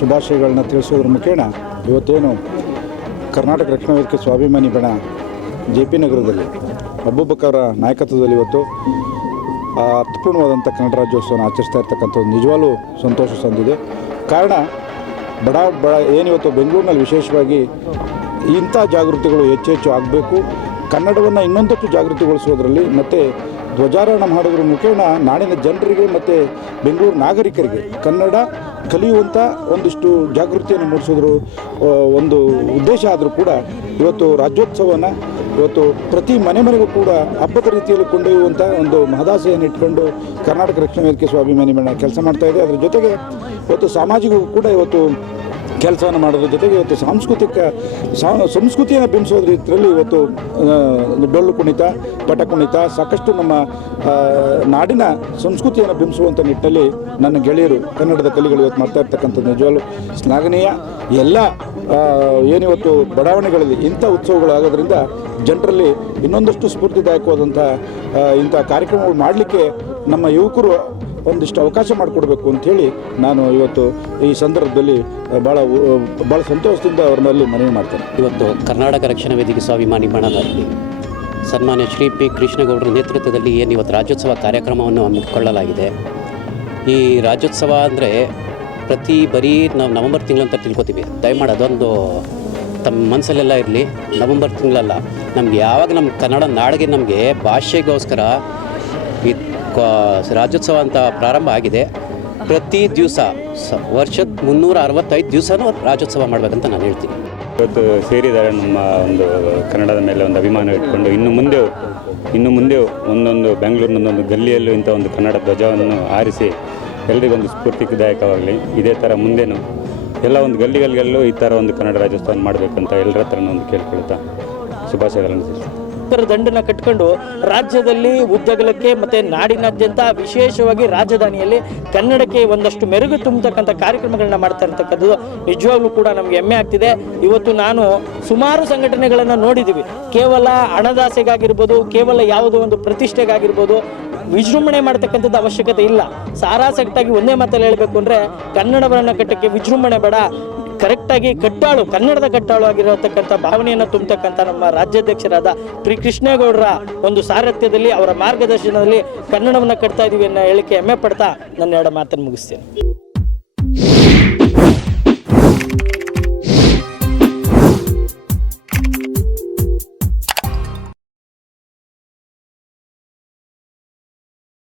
ಶುಭಾಶಯಗಳನ್ನ ತಿಳಿಸೋದ್ರ ಮುಖೇನ ಇವತ್ತೇನು ಕರ್ನಾಟಕ ರಕ್ಷಣಾ ವೇದಿಕೆ ಸ್ವಾಭಿಮಾನಿ ಬಣ JP ನಗರದಲ್ಲಿ ಅಬೂಬಕರ್ ನಾಯಕತ್ವದಲ್ಲಿ ಇವತ್ತು ಅರ್ಥಪೂರ್ಣವಾದಂಥ ಕನ್ನಡ ರಾಜ್ಯೋತ್ಸವನ ಆಚರಿಸ್ತಾ ಇರ್ತಕ್ಕಂಥದ್ದು ನಿಜವಾಗ್ಲೂ ಸಂತೋಷ ತಂದಿದೆ. ಕಾರಣ ಬಡ ಏನಿವತ್ತು ಬೆಂಗಳೂರಿನಲ್ಲಿ ವಿಶೇಷವಾಗಿ ಇಂಥ ಜಾಗೃತಿಗಳು ಹೆಚ್ಚು ಆಗಬೇಕು. ಕನ್ನಡವನ್ನು ಇನ್ನೊಂದಷ್ಟು ಜಾಗೃತಿಗೊಳಿಸೋದ್ರಲ್ಲಿ ಮತ್ತು ಧ್ವಜಾರೋಹಣ ಮಾಡೋದ್ರ ಮುಖೇನ ನಾಡಿನ ಜನರಿಗೆ ಮತ್ತು ಬೆಂಗಳೂರು ನಾಗರಿಕರಿಗೆ ಕನ್ನಡ ಕಲಿಯುವಂಥ ಒಂದಿಷ್ಟು ಜಾಗೃತಿಯನ್ನು ಮೂಡಿಸೋದ್ರ ಒಂದು ಉದ್ದೇಶ ಆದರೂ ಕೂಡ ಇವತ್ತು ರಾಜ್ಯೋತ್ಸವನ ಇವತ್ತು ಪ್ರತಿ ಮನೆಗೂ ಕೂಡ ಹಬ್ಬದ ರೀತಿಯಲ್ಲಿ ಕೊಂಡೊಯ್ಯುವಂಥ ಒಂದು ಮಹದಾಸೆಯನ್ನು ಇಟ್ಕೊಂಡು ಕರ್ನಾಟಕ ರಕ್ಷಣಾ ವೇದಿಕೆ ಸ್ವಾಭಿಮಾನಿ ಬಣ ಕೆಲಸ ಮಾಡ್ತಾಯಿದೆ. ಅದರ ಜೊತೆಗೆ ಇವತ್ತು ಸಾಮಾಜಿಕವೂ ಕೂಡ ಇವತ್ತು ಕೆಲಸವನ್ನು ಮಾಡೋದ್ರ ಜೊತೆಗೆ ಇವತ್ತು ಸಂಸ್ಕೃತಿಯನ್ನು ಬಿಂಬಿಸೋದ್ರ ಇದರಲ್ಲಿ ಇವತ್ತು ಡೊಳ್ಳು ಕುಣಿತ, ಪಟ ಕುಣಿತ ಸಾಕಷ್ಟು ನಮ್ಮ ನಾಡಿನ ಸಂಸ್ಕೃತಿಯನ್ನು ಬಿಂಬಿಸುವಂಥ ನಿಟ್ಟಿನಲ್ಲಿ ನನ್ನ ಗೆಳೆಯರು ಕನ್ನಡದ ಕಲಿಗಳು ಇವತ್ತು ಮಾಡ್ತಾ ಇರ್ತಕ್ಕಂಥದ್ದು ನಿಜವಾಗ್ಲೂ ಶ್ಲಾಘನೀಯ. ಎಲ್ಲ ಏನಿವತ್ತು ಬಡಾವಣೆಗಳಲ್ಲಿ ಇಂಥ ಉತ್ಸವಗಳಾಗೋದ್ರಿಂದ ಜನರಲ್ಲಿ ಇನ್ನೊಂದಷ್ಟು ಸ್ಫೂರ್ತಿದಾಯಕವಾದಂಥ ಇಂಥ ಕಾರ್ಯಕ್ರಮಗಳು ಮಾಡಲಿಕ್ಕೆ ನಮ್ಮ ಯುವಕರು ಒಂದಿಷ್ಟು ಅವಕಾಶ ಮಾಡಿಕೊಡ್ಬೇಕು ಅಂಥೇಳಿ ನಾನು ಇವತ್ತು ಈ ಸಂದರ್ಭದಲ್ಲಿ ಭಾಳ ಸಂತೋಷದಿಂದ ಅವ್ರನ್ನಲ್ಲಿ ಮನವಿ ಮಾಡ್ತೇನೆ. ಇವತ್ತು ಕರ್ನಾಟಕ ರಕ್ಷಣಾ ವೇದಿಕೆ ಸ್ವಾಭಿಮಾನಿ ಬಣದಲ್ಲಿ ಸನ್ಮಾನ್ಯ ಶ್ರೀ P. ಕೃಷ್ಣೇಗೌಡರ ನೇತೃತ್ವದಲ್ಲಿ ಏನು ಇವತ್ತು ರಾಜ್ಯೋತ್ಸವ ಕಾರ್ಯಕ್ರಮವನ್ನು ಹಮ್ಮಿಕೊಳ್ಳಲಾಗಿದೆ. ಈ ರಾಜ್ಯೋತ್ಸವ ಅಂದರೆ ಬರೀ ನಾವು ನವೆಂಬರ್ ತಿಂಗಳಂತ ತಿಳ್ಕೊತೀವಿ. ದಯಮಾಡಿ ಅದೊಂದು ತಮ್ಮ ಮನಸ್ಸಲ್ಲೆಲ್ಲ ಇರಲಿ. ನವೆಂಬರ್ ತಿಂಗಳಲ್ಲ, ನಮ್ಗೆ ಯಾವಾಗ ನಮ್ಮ ಕನ್ನಡ ನಾಡಿಗೆ ನಮಗೆ ಭಾಷೆಗೋಸ್ಕರ ಈ ರಾಜ್ಯೋತ್ಸವ ಅಂತ ಪ್ರಾರಂಭ ಆಗಿದೆ. ಪ್ರತಿ ದಿವಸ ವರ್ಷದ 365 ದಿವಸನೂ ರಾಜ್ಯೋತ್ಸವ ಮಾಡಬೇಕಂತ ನಾನು ಹೇಳ್ತೀನಿ. ಇವತ್ತು ಸೇರಿದ್ದಾರೆ ನಮ್ಮ ಒಂದು ಕನ್ನಡದ ಮೇಲೆ ಒಂದು ಅಭಿಮಾನ ಇಟ್ಕೊಂಡು ಇನ್ನು ಮುಂದೆ ಒಂದೊಂದು ಬೆಂಗಳೂರಿನ ಒಂದೊಂದು ಗಲ್ಲಿಯಲ್ಲೂ ಇಂಥ ಒಂದು ಕನ್ನಡ ಧ್ವಜವನ್ನು ಆರಿಸಿ ಎಲ್ರಿಗೊಂದು ಸ್ಫೂರ್ತಿದಾಯಕವಾಗಲಿ. ಇದೇ ಥರ ಮುಂದೇನು ಎಲ್ಲ ಒಂದು ಗಲ್ಲಿಗಳಲ್ಲೂ ಈ ಥರ ಒಂದು ಕನ್ನಡ ರಾಜ್ಯೋತ್ಸವ ಮಾಡಬೇಕಂತ ಎಲ್ಲರ ಹತ್ರ ಒಂದು ಕೇಳ್ಕೊಳ್ತಾ ಶುಭಾಶಯಗಳನ್ನು ತಿಳಿಸ್ತೀನಿ. ದಂಡನ್ನು ಕಟ್ಕೊಂಡು ರಾಜ್ಯದಲ್ಲಿ ಉದ್ದಗಲಕ್ಕೆ ಮತ್ತು ನಾಡಿನಾದ್ಯಂತ ವಿಶೇಷವಾಗಿ ರಾಜಧಾನಿಯಲ್ಲಿ ಕನ್ನಡಕ್ಕೆ ಒಂದಷ್ಟು ಮೆರುಗು ತುಂಬತಕ್ಕಂಥ ಕಾರ್ಯಕ್ರಮಗಳನ್ನ ಮಾಡ್ತಾ ಇರ್ತಕ್ಕಂಥದ್ದು ನಿಜವಾಗ್ಲೂ ಕೂಡ ನಮಗೆ ಹೆಮ್ಮೆ ಆಗ್ತಿದೆ. ಇವತ್ತು ನಾನು ಸುಮಾರು ಸಂಘಟನೆಗಳನ್ನು ನೋಡಿದ್ದೀವಿ. ಕೇವಲ ಹಣದಾಸೆಗಾಗಿರ್ಬೋದು, ಕೇವಲ ಯಾವುದೋ ಒಂದು ಪ್ರತಿಷ್ಠೆಗಾಗಿರ್ಬೋದು ವಿಜೃಂಭಣೆ ಮಾಡ್ತಕ್ಕಂಥದ್ದು ಅವಶ್ಯಕತೆ ಇಲ್ಲ. ಸಾರಾಸಗಟಾಗಿ ಒಂದೇ ಮಾತಲ್ಲಿ ಹೇಳಬೇಕು ಅಂದರೆ ಕನ್ನಡವನ್ನು ಕಟ್ಟಕ್ಕೆ ವಿಜೃಂಭಣೆ ಬೇಡ, ಕರೆಕ್ಟಾಗಿ ಕನ್ನಡದ ಕಟ್ಟಾಳು ಆಗಿರತಕ್ಕಂಥ ಭಾವನೆಯನ್ನು ತುಂಬತಕ್ಕಂಥ ನಮ್ಮ ರಾಜ್ಯಾಧ್ಯಕ್ಷರಾದ ಶ್ರೀ ಕೃಷ್ಣೇಗೌಡರ ಒಂದು ಸಾರಥ್ಯದಲ್ಲಿ ಅವರ ಮಾರ್ಗದರ್ಶನದಲ್ಲಿ ಕನ್ನಡವನ್ನು ಕಟ್ತಾ ಇದ್ದೀವಿ ಅನ್ನೋ ಹೇಳಿಕೆ ಹೆಮ್ಮೆ ಪಡ್ತಾ ನನ್ನ ಎರಡು ಮಾತನ್ನು ಮುಗಿಸ್ತೇನೆ.